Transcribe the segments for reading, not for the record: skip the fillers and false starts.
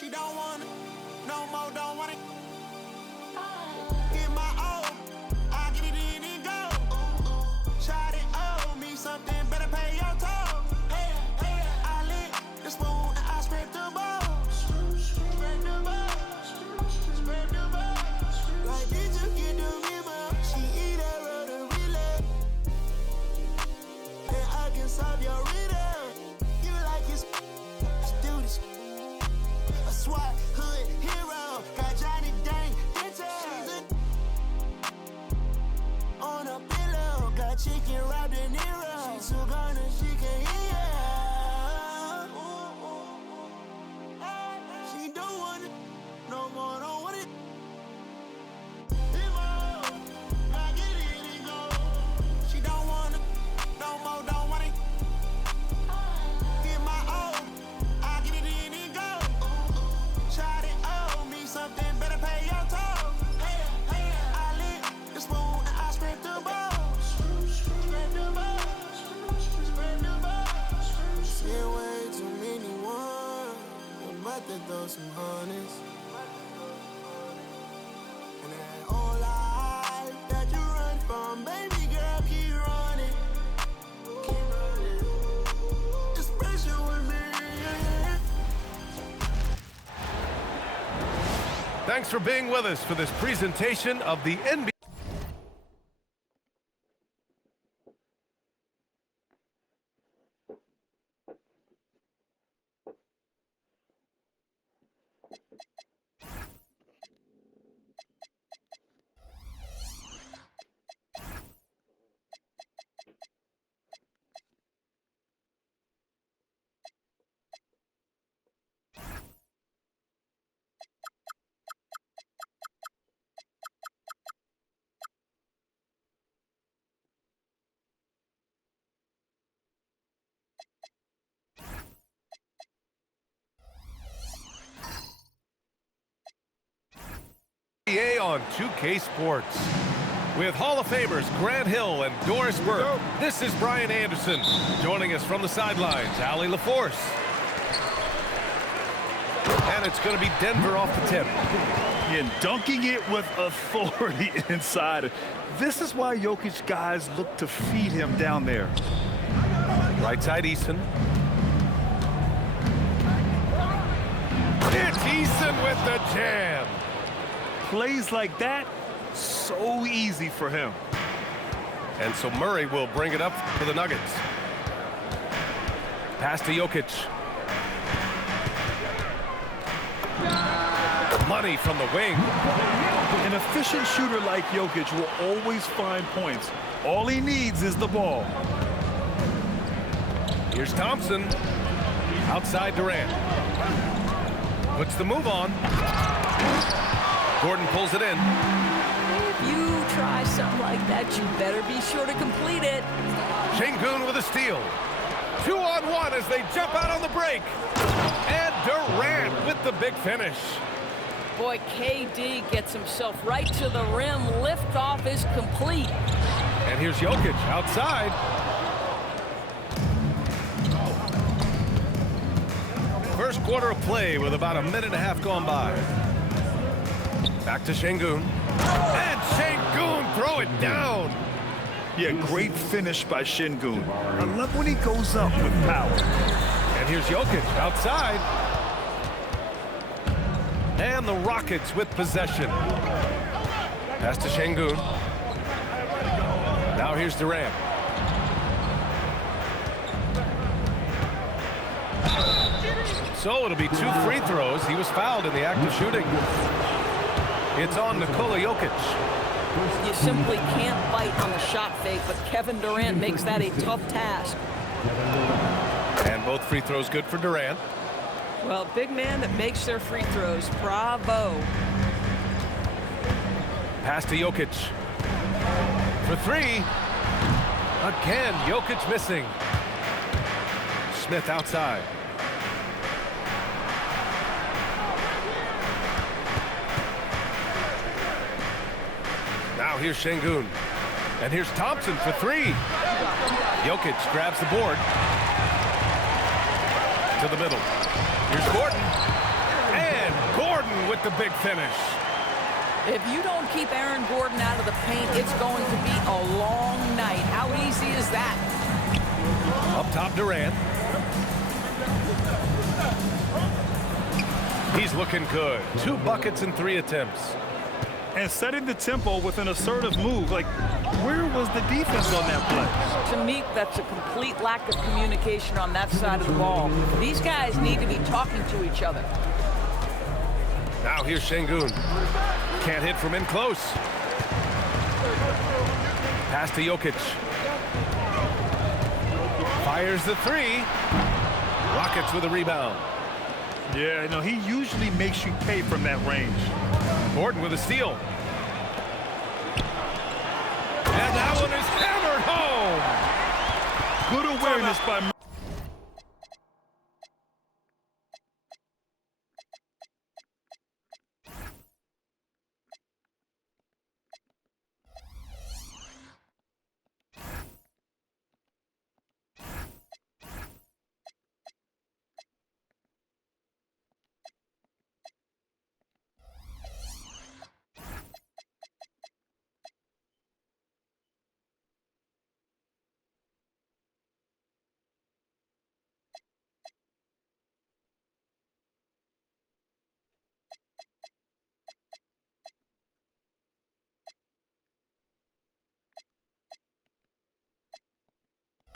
She don't want it, no more, don't want it. Get my own, I get it in and go. Shot it, owe me something, better pay your toll. I lick the spoon and I scrape the balls. Scrape the balls, scrape the balls. Like, did you get the memo? She eat that rotary leg. And I can solve your riddle. You like his, let's do this. A SWAT hood hero, got Johnny Dang ditches. On a pillow, got chicken wrapped in Nero. She too gone and she can hear. She don't want it, no more, don't want it. I get it and go. She don't want it, no more, don't want it. Get my own, I get it in and go. Shot it, owe me something, better pay your toll. I lick the spoon and I scrape the balls. Scrape the balls, scrape the balls. Seen way too many ones. I'm about to throw some honeys. And that whole life that you run from, baby girl, keep running. Keep running. It's pressure with me. Thanks for being with us for this presentation of the NBA. On 2K Sports. With Hall of Famers Grant Hill and Doris Burke, this is Brian Anderson. Joining us from the sidelines, Allie LaForce. And it's going to be Denver off the tip. And dunking it with authority inside. This is why Jokic guys look to feed him down there. Right side, Eason. It's Eason with the jam. Plays like that, so easy for him. And so Murray will bring it up for the Nuggets. Pass to Jokic. Money from the wing. An efficient shooter like Jokic will always find points. All he needs is the ball. Here's Thompson. Outside Durant. Puts the move on. Gordon pulls it in. If you try something like that, you better be sure to complete it. Şengün with a steal. 2-on-1 as they jump out on the break. And Durant with the big finish. Boy, KD gets himself right to the rim. Liftoff is complete. And here's Jokic outside. First quarter of play with about a minute and a half gone by. Back to Şengün. And Şengün throw it down. Yeah, great finish by Şengün. I love when he goes up with power. And here's Jokic outside. And the Rockets with possession. Pass to Şengün. Now here's Durant. So it'll be 2 free throws. He was fouled in the act of shooting. It's on Nikola Jokic. You simply can't bite on the shot fake, but Kevin Durant makes that a tough task. And both free throws good for Durant. Well, big man that makes their free throws. Bravo. Pass to Jokic. For 3. Again, Jokic missing. Smith outside. Now here's Şengün. And here's Thompson for 3. Jokic grabs the board. To the middle. Here's Gordon. And Gordon with the big finish. If you don't keep Aaron Gordon out of the paint, it's going to be a long night. How easy is that? Up top, Durant. He's looking good. 2 buckets in 3 attempts. And setting the tempo with an assertive move. Like, where was the defense on that play? To me, that's a complete lack of communication on that side of the ball. These guys need to be talking to each other. Now here's Şengün. Can't hit from in close. Pass to Jokic. Fires the 3. Rockets with a rebound. Yeah, no, he usually makes you pay from that range. Gordon with a steal. And that one is hammered home. Good awareness by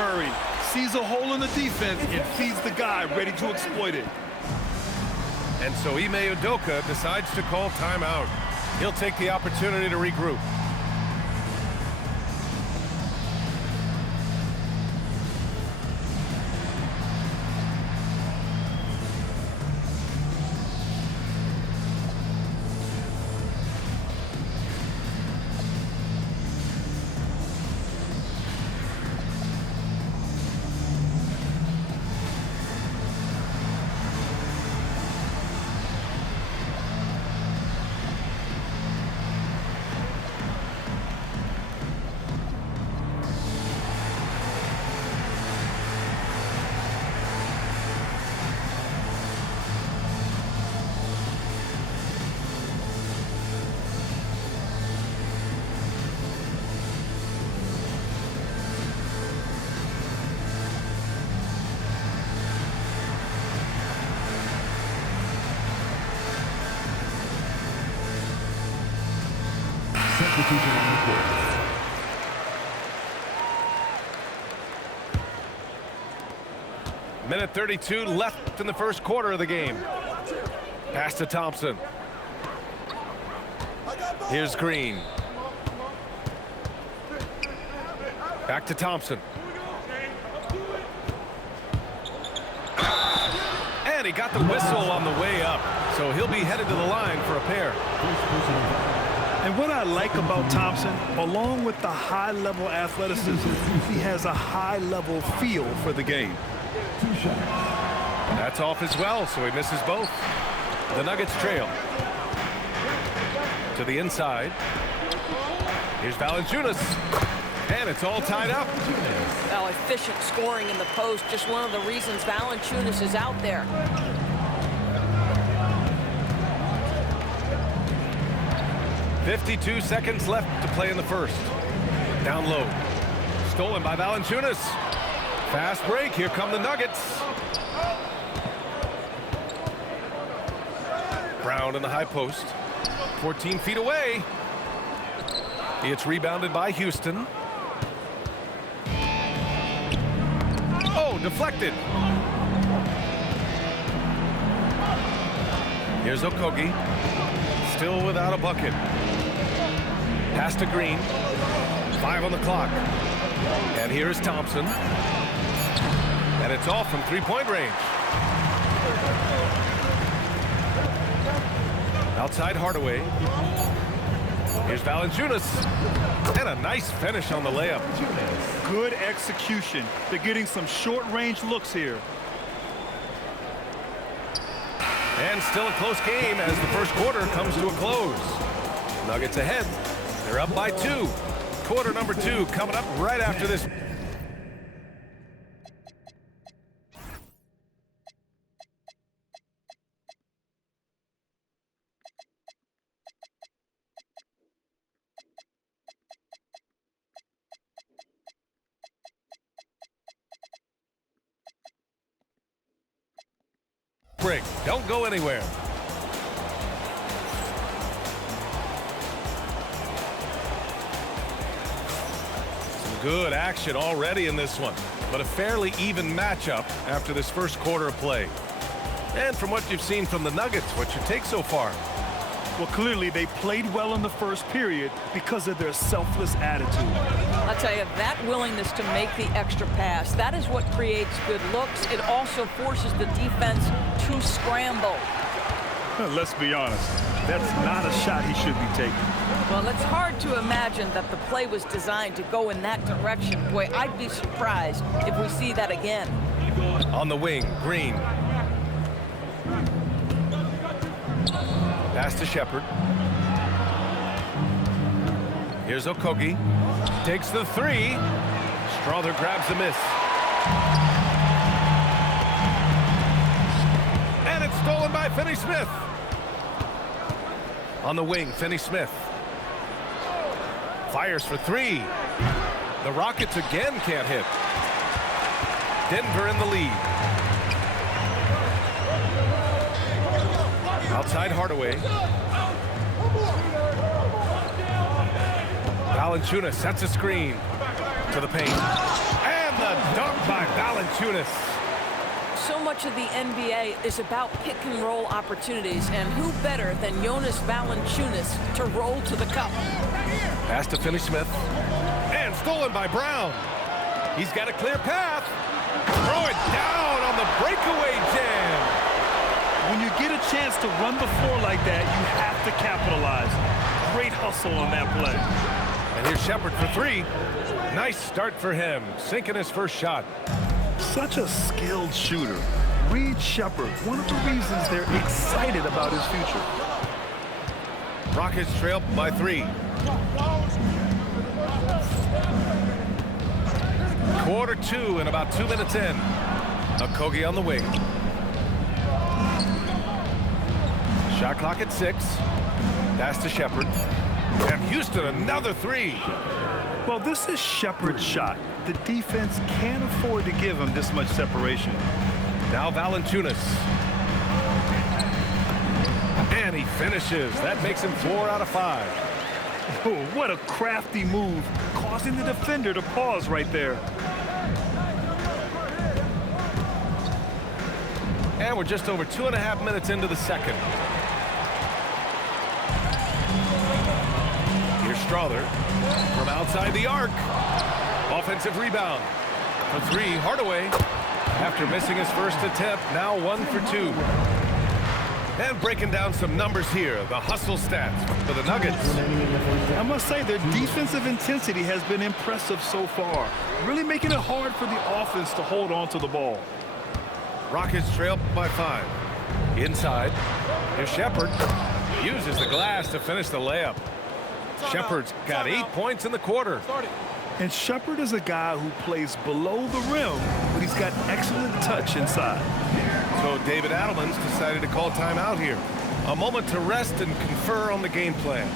Murray. Sees a hole in the defense and feeds the guy ready to exploit it. And so Ime Udoka decides to call timeout. He'll take the opportunity to regroup. Substitution on the court. Minute 32 left in the first quarter of the game. Pass to Thompson. Here's Green. Back to Thompson. And he got the whistle on the way up. So he'll be headed to the line for a pair. And what I like about Thompson, along with the high-level athleticism, he has a high-level feel for the game. That's off as well, so he misses both. The Nuggets trail. To the inside. Here's Valanciunas. And it's all tied up. Well, efficient scoring in the post, just one of the reasons Valanciunas is out there. .52 seconds left to play in the first. Down low. Stolen by Valanciunas. Fast break. Here come the Nuggets. Brown in the high post. 14 feet away. It's rebounded by Houston. Oh, deflected. Here's Okogie. Still without a bucket. Pass to Green. 5 on the clock. And here is Thompson. And it's off from three-point range. Outside Hardaway. Here's Valanciunas. And a nice finish on the layup. Good execution. They're getting some short-range looks here. And still a close game as the first quarter comes to a close. Nuggets ahead. They're up by 2. Quarter number 2 coming up right after this. break. Don't go anywhere. Some good action already in this one, but a fairly even matchup after this first quarter of play. And from what you've seen from the Nuggets, what's your take so far? Well, clearly they played well in the first period because of their selfless attitude. I'll tell you, that willingness to make the extra pass, that is what creates good looks. It also forces the defense to scramble. Let's be honest, that's not a shot he should be taking. Well, it's hard to imagine that the play was designed to go in that direction. Boy, I'd be surprised if we see that again. On the wing, Green. Pass to Shepherd. Here's Okogie. Takes the three. Strother grabs the miss. And it's stolen by Finney-Smith. On the wing, Finney-Smith. Fires for three. The Rockets again can't hit. Denver in the lead. Outside Hardaway. Valanciunas sets a screen to the paint. And the dunk by Valanciunas. So much of the NBA is about pick and roll opportunities, and who better than Jonas Valanciunas to roll to the cup? Pass to Finney-Smith. And stolen by Brown. He's got a clear path. Throw it down on the breakaway jam. When you get a chance to run the floor like that, you have to capitalize. Great hustle on that play. And here's Shepherd for three. Nice start for him, sinking his first shot. Such a skilled shooter. Reed Shepherd, one of the reasons they're excited about his future. Rockets trail by three. Quarter two and about 2 minutes in. Okogie on the wing. Shot clock at 6. Pass to Shepherd. And Houston another three. Well, this is Shepherd's shot. The defense can't afford to give him this much separation. Now Valanciunas. And he finishes. That makes him 4 out of 5. Oh, what a crafty move, causing the defender to pause right there. And we're just over 2.5 minutes into the second. Here's Strother from outside the arc. Offensive rebound. For three, Hardaway. After missing his first attempt, now 1 for 2. And breaking down some numbers here, the hustle stats for the Nuggets. I must say their defensive intensity has been impressive so far, really making it hard for the offense to hold on to the ball. Rockets trail by 5. Inside, here's Shepherd. Uses the glass to finish the layup. Shepherd's got 8 points in the quarter. And Shepherd is a guy who plays below the rim, but he's got excellent touch inside. So David Adelman's decided to call timeout here. A moment to rest and confer on the game plan.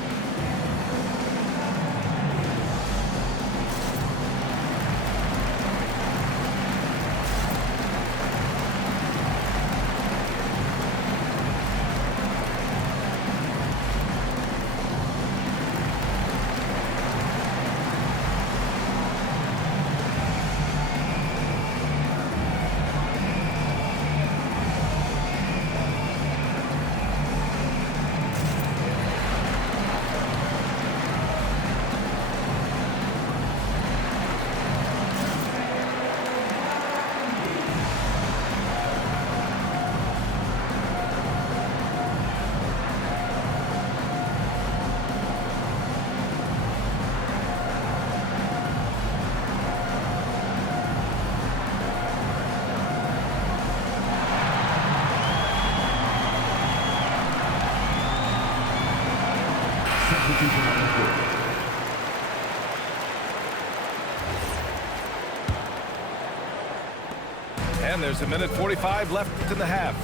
And there's 1:45 left in the half.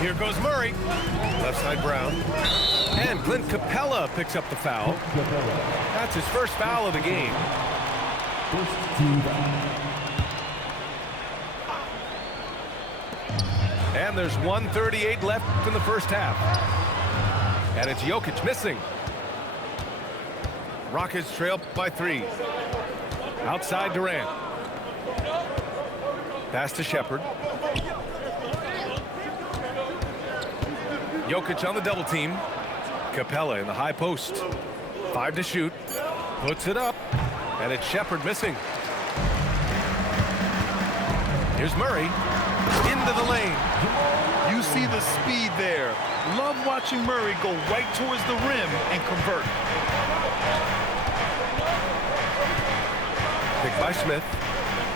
Here goes Murray. Left side Brown. And Clint Capella picks up the foul. That's his first foul of the game. And there's 1:38 left in the first half. And it's Jokic missing. Rockets trail by 3. Outside Durant. Pass to Shepherd. Jokic on the double team. Capella in the high post. 5 to shoot. Puts it up. And it's Shepherd missing. Here's Murray. Into the lane. You see the speed there. Love watching Murray go right towards the rim and convert. Picked by Smith.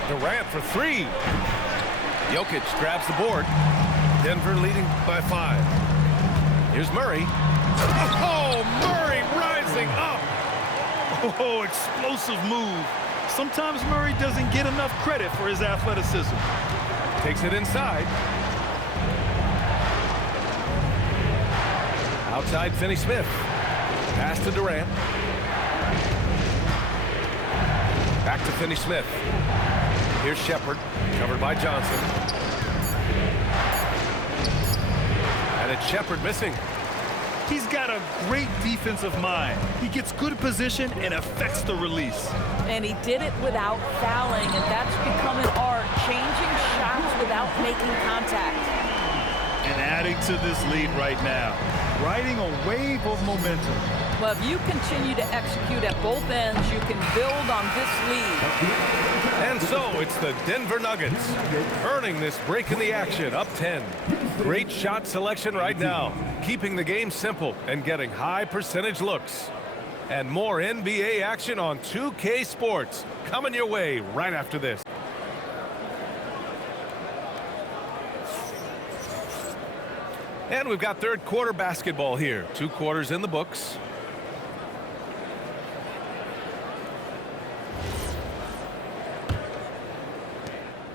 Durant for 3. Jokic grabs the board. Denver leading by 5. Here's Murray. Oh, Murray rising up. Oh, explosive move. Sometimes Murray doesn't get enough credit for his athleticism. Takes it inside. Outside Finney-Smith. Pass to Durant. Back to Finney-Smith. Here's Shepherd, covered by Johnson. And it's Shepherd missing. He's got a great defensive mind. He gets good position and affects the release. And he did it without fouling, and that's become an art, changing shots without making contact. And adding to this lead right now, riding a wave of momentum. Well, if you continue to execute at both ends, you can build on this lead. And so it's the Denver Nuggets earning this break in the action, up 10. Great shot selection right now, keeping the game simple and getting high percentage looks. And more NBA action on 2K Sports coming your way right after this. And we've got third quarter basketball here. 2 quarters in the books.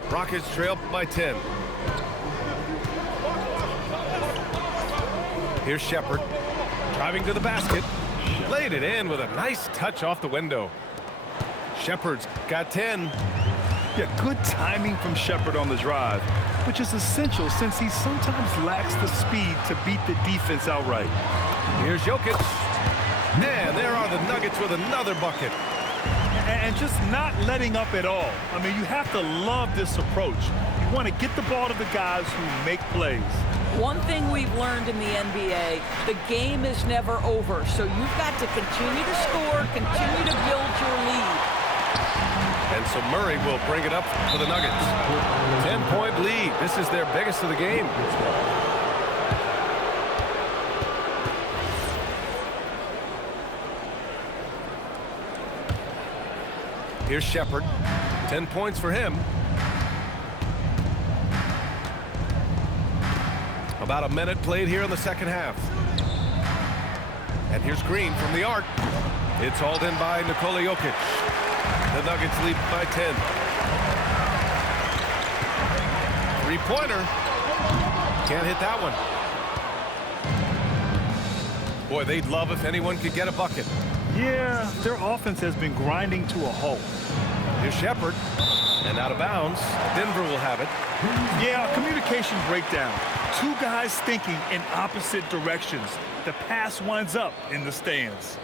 Rockets trail by 10. Here's Shepherd driving to the basket. Laid it in with a nice touch off the window. Shepherd's got 10. Yeah, good timing from Shepherd on the drive, which is essential since he sometimes lacks the speed to beat the defense outright. Here's Jokic. And there are the Nuggets with another bucket. And just not letting up at all. I mean, you have to love this approach. You want to get the ball to the guys who make plays. One thing we've learned in the NBA, the game is never over, so you've got to continue to score, continue to build your lead. And so Murray will bring it up for the Nuggets. 10-point lead. This is their biggest of the game. Here's Shepherd. 10 points for him. About a minute played here in the second half. And here's Green from the arc. It's hauled in by Nikola Jokic. The Nuggets lead by 10. Three-pointer. Can't hit that one. Boy, they'd love if anyone could get a bucket. Yeah, their offense has been grinding to a halt. Here's Shepherd. And out of bounds. Denver will have it. Yeah, communication breakdown. 2 guys thinking in opposite directions. The pass winds up in the stands.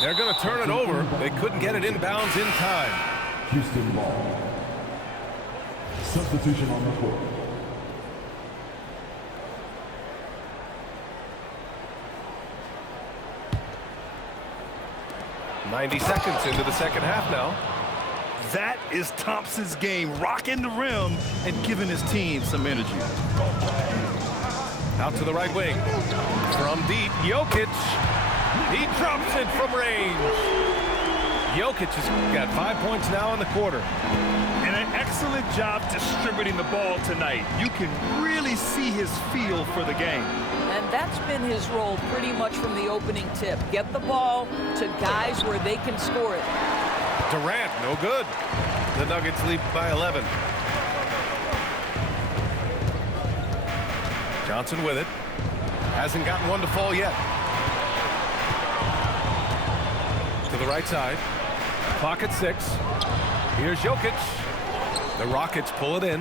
They're going to turn it over. They couldn't get it inbounds in time. Houston ball. Substitution on the court. .90 seconds into the second half now. That is Thompson's game, rocking the rim and giving his team some energy. Out to the right wing. From deep, Jokic. He drops it from range. Jokic has got 5 points now in the quarter. And an excellent job distributing the ball tonight. You can really see his feel for the game. And that's been his role pretty much from the opening tip. Get the ball to guys where they can score it. Durant, no good. The Nuggets lead by 11. Johnson with it. Hasn't gotten one to fall yet. To the right side. Clock at 6. Here's Jokic. The Rockets pull it in.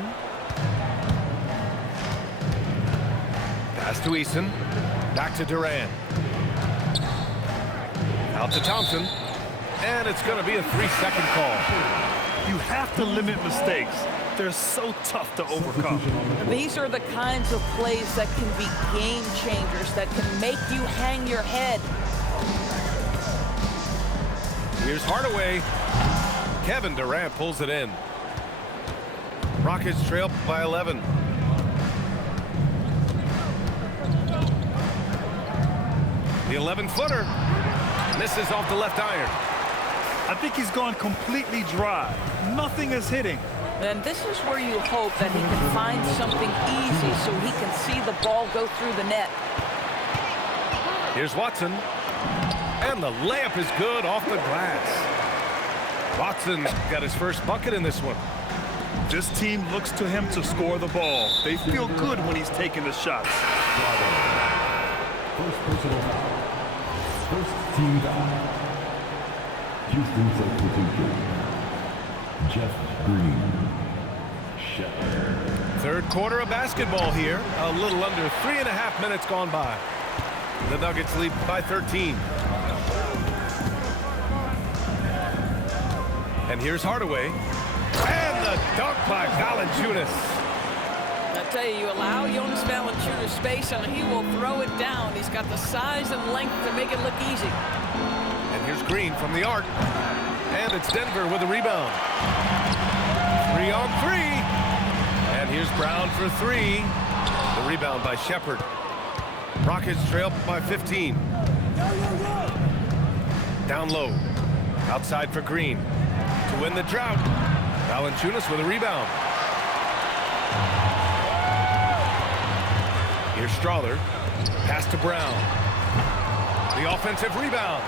Pass to Eason. Back to Durant. Out to Thompson. And it's going to be a 3-second call. You have to limit mistakes. They're so tough to overcome. These are the kinds of plays that can be game changers, that can make you hang your head. Here's Hardaway. Kevin Durant pulls it in. Rockets trail by 11. The 11-footer misses off the left iron. I think he's gone completely dry. Nothing is hitting. And this is where you hope that he can find something easy so he can see the ball go through the net. Here's Watson. And the layup is good off the glass. Watson got his first bucket in this one. This team looks to him to score the ball. They feel good when he's taking the shots. First personal foul. First team foul. Houston substitution. Jeff Green. Shepard. Third quarter of basketball here. A little under 3.5 minutes gone by. The Nuggets lead by 13. And here's Hardaway. And the dunk by Valanciunas. I tell you, you allow Jonas Valanciunas space and he will throw it down. He's got the size and length to make it look easy. And here's Green from the arc. And it's Denver with a rebound. 3 on 3. And here's Brown for 3. The rebound by Shepard. Rockets trail by 15. Down low. Outside for Green. To win the drought. Valanciunas with a rebound. Here's Strawther. Pass to Brown. The offensive rebound.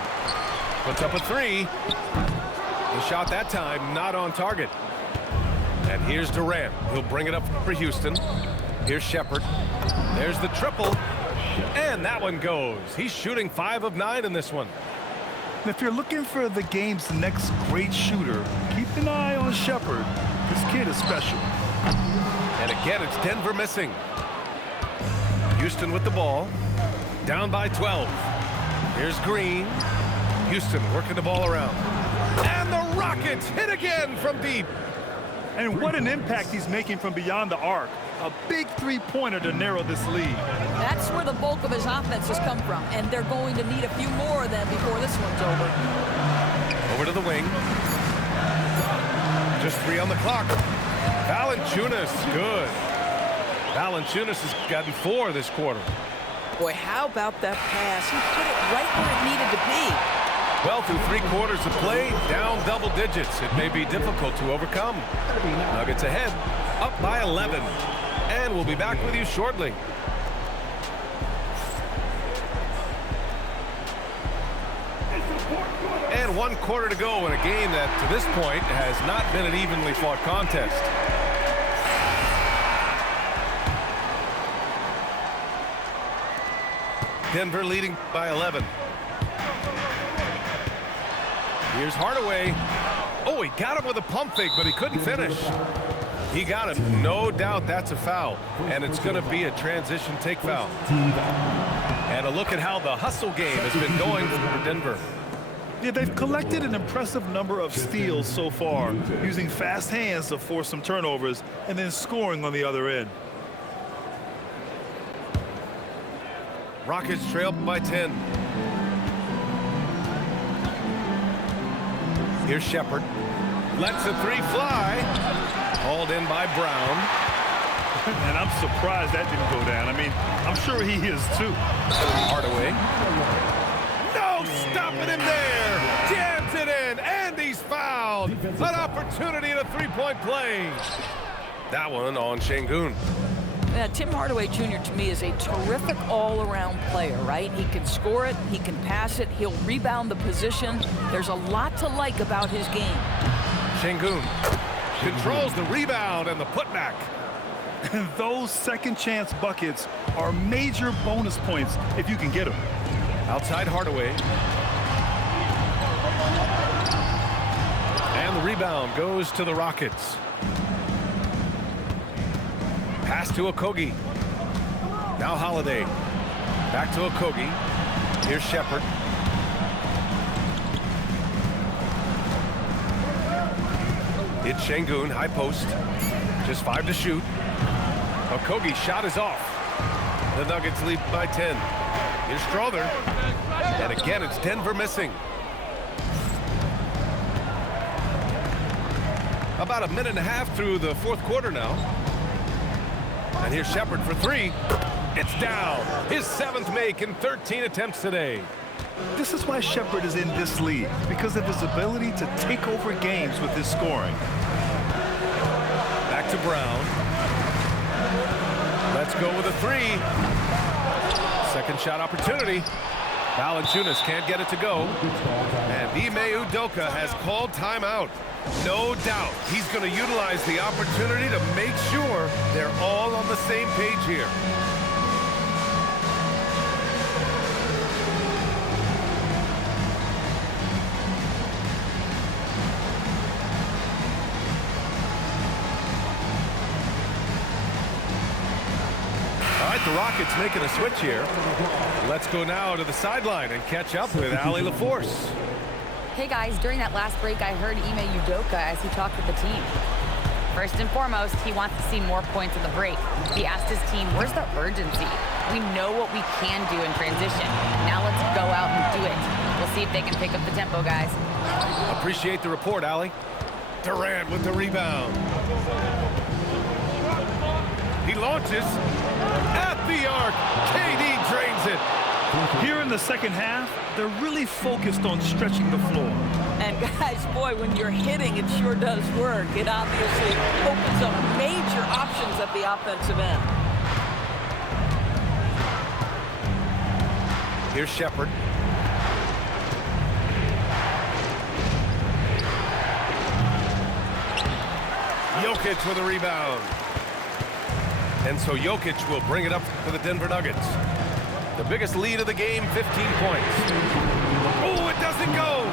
Puts up a 3. The shot that time not on target. And here's Durant. He'll bring it up for Houston. Here's Shepard. There's the triple. And that one goes. He's shooting 5 of 9 in this one. If you're looking for the game's next great shooter, keep an eye on Shepard. This kid is special. And again, it's Denver missing. Houston with the ball. Down by 12. Here's Green. Houston working the ball around. And the Rockets hit again from deep. And what an impact he's making from beyond the arc. A big three-pointer to narrow this lead. That's where the bulk of his offense has come from, and they're going to need a few more of them before this one's over. Over to the wing. Just 3 on the clock. Valanciunas, good. Valanciunas has gotten 4 this quarter. Boy, how about that pass? He put it right where it needed to be. Well, through 3 quarters of play, down double digits. It may be difficult to overcome. Nuggets ahead, up by 11. And we'll be back with you shortly. And 1 quarter to go in a game that, to this point, has not been an evenly fought contest. Denver leading by 11. Here's Hardaway. Oh, he got him with a pump fake, but he couldn't finish. He got him. No doubt that's a foul. And it's going to be a transition take foul. And a look at how the hustle game has been going for Denver. Yeah, they've collected an impressive number of steals so far, using fast hands to force some turnovers and then scoring on the other end. Rockets trail by 10. Here's Shepard. Lets the 3 fly. Hauled in by Brown. And I'm surprised that didn't go down. I mean, I'm sure he is too. Hardaway. No stopping him there. Jams it in. And he He's fouled. An opportunity at a three-point play. That one on Şengün. Yeah, Tim Hardaway Jr. to me is a terrific all-around player, right? He can score it, he can pass it, he'll rebound the position. There's a lot to like about his game. Şengün controls the rebound and the putback. Those second chance buckets are major bonus points if you can get them. Outside Hardaway. And the rebound goes to the Rockets. Pass to Okogie. Now Holiday. Back to Okogie. Here's Shepherd. It's Şengün, high post. Just 5 to shoot. Okogie's shot is off. The Nuggets lead by 10. Here's Strother. And again, it's Denver missing. About a minute and a half through the fourth quarter now. And here's Shepherd for three. It's down. His 7th make in 13 attempts today. This is why Shepherd is in this league, because of his ability to take over games with his scoring. Back to Brown. Let's go with a three. Second shot opportunity. Valanciunas can't get it to go. And Ime Udoka has called timeout. No doubt he's going to utilize the opportunity to make sure they're all on the same page here. All right, the Rockets making a switch here. Let's go now to the sideline and catch up with Allie LaForce. Hey guys, during that last break, I heard Ime Udoka as he talked with the team. First and foremost, he wants to see more points in the break. He asked his team, where's the urgency? We know what we can do in transition. Now let's go out and do it. We'll see if they can pick up the tempo, guys. Appreciate the report, Allie. Durant with the rebound. He launches at the arc. KD drains it. Here in the second half, they're really focused on stretching the floor. And guys, boy, when you're hitting, it sure does work. It obviously opens up major options at the offensive end. Here's Shepherd. Jokic with a rebound. And so Jokic will bring it up to the Denver Nuggets. The biggest lead of the game, 15 points. Oh, it doesn't go!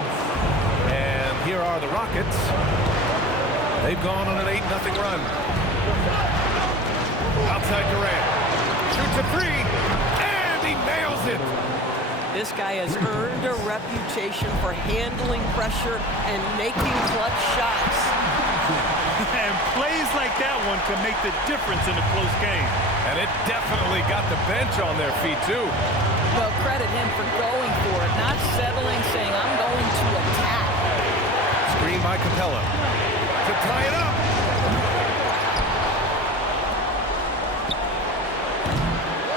And here are the Rockets. They've gone on an 8-0 run. Outside Durant. Shoots a three, and he nails it! This guy has earned a reputation for handling pressure and making clutch shots. And plays like that one can make the difference in a close game. And it definitely got the bench on their feet, too. Well, credit him for going for it, not settling, saying, I'm going to attack. Screen by Capella to tie it up.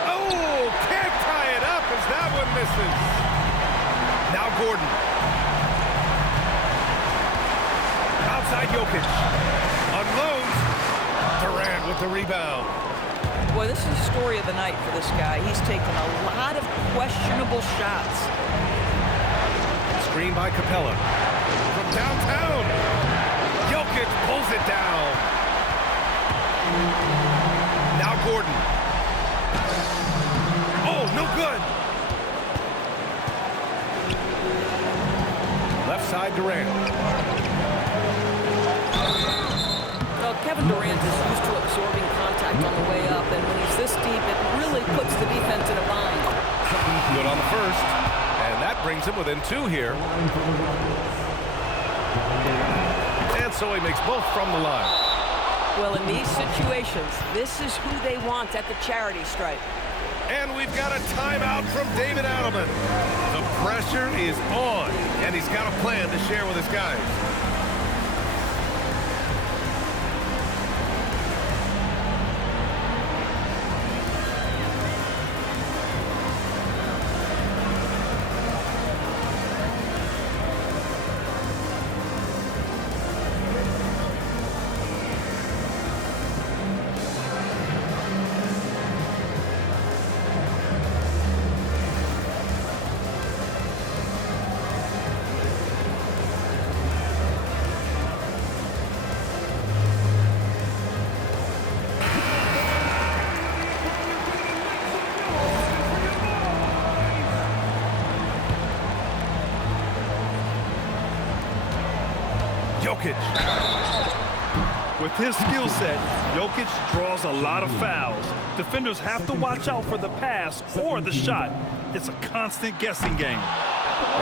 Oh, can't tie it up as that one misses. Now Gordon. Outside Jokic. Unloads. Durant with the rebound. Boy, this is the story of the night for this guy. He's taken a lot of questionable shots. Screen by Capella. From downtown. Jokic pulls it down. Now Gordon. Oh, no good. Left side Durant. Well, Kevin Durant is used to absorbing contact on the way up, and when he's this deep, it really puts the defense in a bind. Good on the first, and that brings him within 2 here. And so he makes both from the line. Well, in these situations, this is who they want at the charity stripe. And we've got a timeout from David Adelman. The pressure is on, and he's got a plan to share with his guys. Jokic. With his skill set, Jokic draws a lot of fouls. Defenders have to watch out for the pass or the shot. It's a constant guessing game.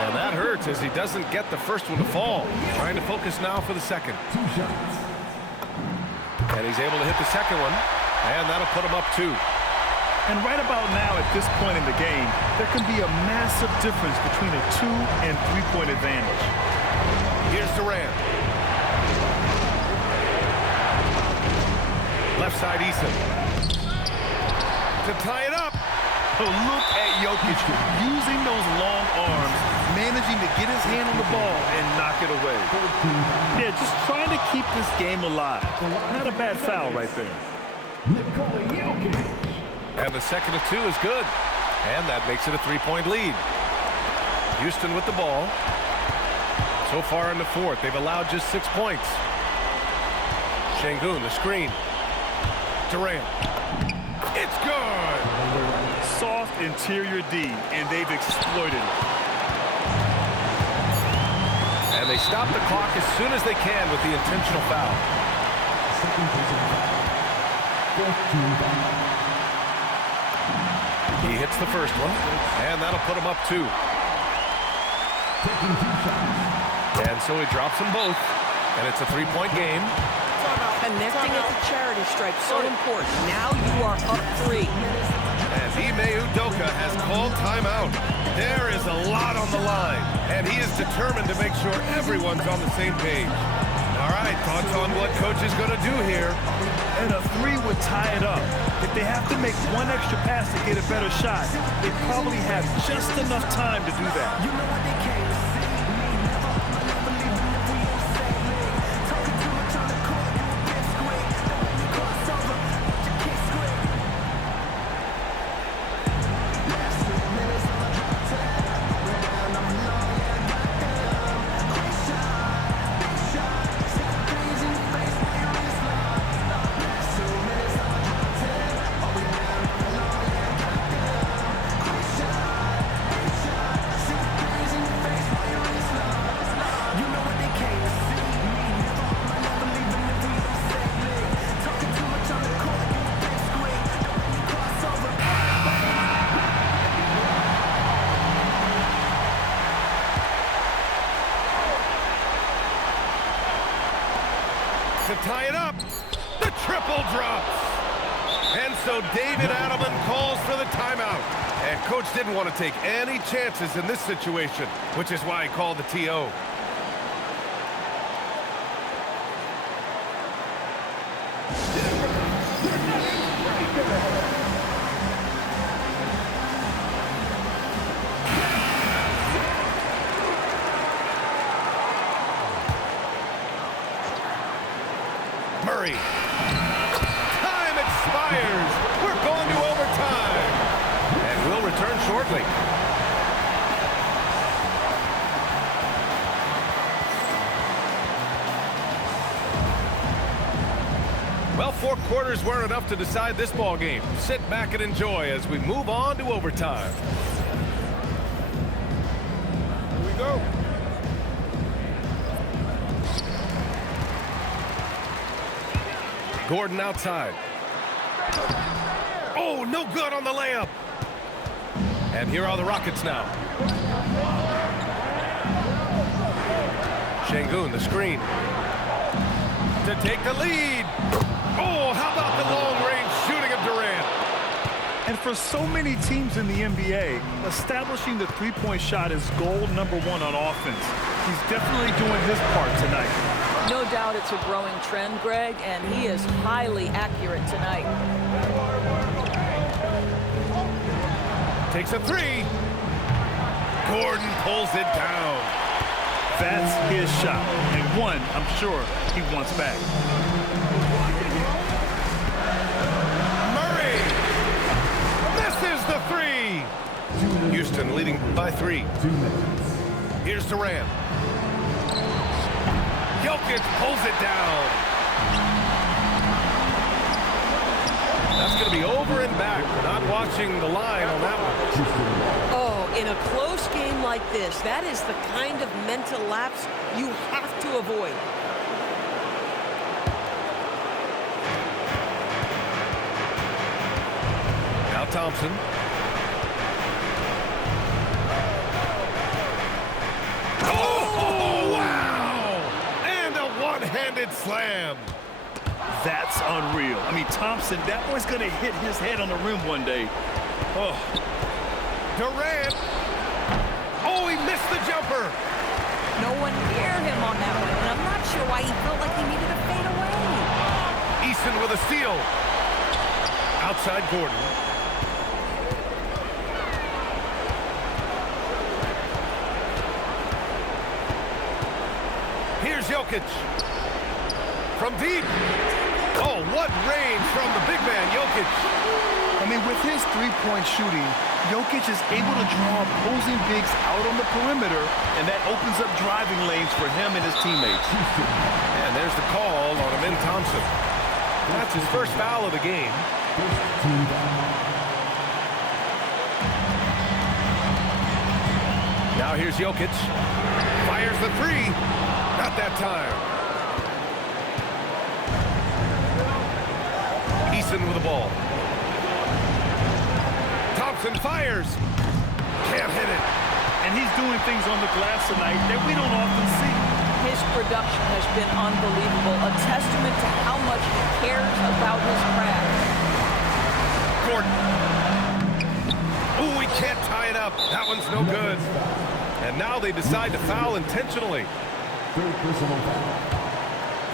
And that hurts as he doesn't get the first one to fall. Trying to focus now for the second. 2 shots. And he's able to hit the second one. And that'll put him up 2. And right about now, at this point in the game, there can be a massive difference between a 2- and 3-point advantage. Here's Durant. Left side, Eason. To tie it up. Oh, look at Jokic using those long arms, managing to get his hand on the ball and knock it away. Yeah, just trying to keep this game alive. Not a bad foul right there. Nikola Jokic. And the second of 2 is good. And that makes it a 3-point lead. Houston with the ball. So far in the fourth, they've allowed just 6 points. Şengün, the screen. Durant. It's good! Soft interior D, and they've exploited it. And they stop the clock as soon as they can with the intentional foul. Second personal foul. 4th team foul. He hits the first one, and that'll put him up 2. Taking 2 shots. And so he drops them both, and it's a 3-point game. Connecting at the charity stripe, so important. Now you are up 3. And Ime Udoka has called timeout. There is a lot on the line, and he is determined to make sure everyone's on the same page. All right, thoughts on what coach is going to do here? And a 3 would tie it up. If they have to make one extra pass to get a better shot, they probably have just enough time to do that. You know what they came to see. Me never, my never leaving if we on same league. Talking too much on the court, you a bit squeak. Don't let me cross over, but you can't squeak. Last 2 minutes on the hot tag. We're down, I'm alone, yeah, goddamn. Quick shot, big shot. Stick the threes in your face while you're in slide. Last 2 minutes on the hot tag. Are we down, I'm alone, yeah, goddamn. Quick shot, big shot. Stick the threes in your face while you're in slide. You know what they came to see. Me never, my never leaving if we on same league. Talking too much on the court, you a big squeak. Don't let me cross over. To tie it up, the triple drops. And so David Adelman calls for the timeout. And coach didn't want to take any chances in this situation, which is why he called the TO. Murray. Time expires. We're going to overtime. And we'll return shortly. Well, 4 quarters weren't enough to decide this ball game. Sit back and enjoy as we move on to overtime. Here we go. Gordon outside. Oh, no good on the layup. And here are the Rockets now. Şengün, the screen. To take the lead. Oh, how about the long-range shooting of Durant? And for so many teams in the NBA, establishing the 3-point shot is goal number 1 on offense. He's definitely doing his part tonight. No doubt it's a growing trend, Greg, and he is highly accurate tonight. Takes a 3. Gordon pulls it down. That's his shot, and one I'm sure he wants back. Murray misses the 3. Houston leading by 3. 2 minutes. Here's Durant. Jokic pulls it down. That's going to be over and back. Not watching the line on that one. Oh, in a close game like this, that is the kind of mental lapse you have to avoid. Thompson. Oh, wow! And a one-handed slam. That's unreal. I mean, Thompson, that boy's going to hit his head on the rim one day. Oh. Durant. Oh, he missed the jumper. No one near him on that one, and I'm not sure why he felt like he needed to fade away. Eason with a steal. Outside Gordon. Here's Jokic. From deep. Oh, what range from the big man, Jokic. I mean, with his three-point shooting, Jokic is able to draw opposing bigs out on the perimeter, and that opens up driving lanes for him and his teammates. And there's the call on Amin Thompson. That's his first foul of the game. Now here's Jokic. Fires the three. Not that time. Eason with the ball. Thompson fires. Can't hit it. And he's doing things on the glass tonight that we don't often see. His production has been unbelievable, a testament to how much he cares about his craft. Gordon. Oh, he can't tie it up. That one's no good. And now they decide to foul intentionally. Third personal foul.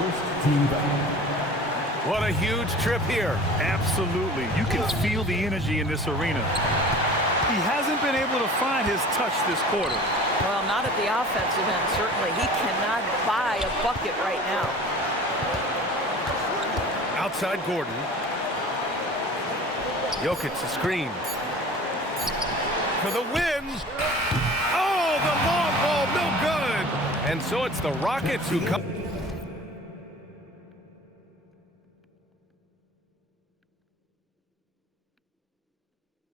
First team foul. What a huge trip here. Absolutely. You can feel the energy in this arena. He hasn't been able to find his touch this quarter. Well, not at the offensive end, certainly. He cannot buy a bucket right now. Outside Gordon. Jokic the screen. For the win. Oh, the long ball, no good. And so it's the Rockets who come.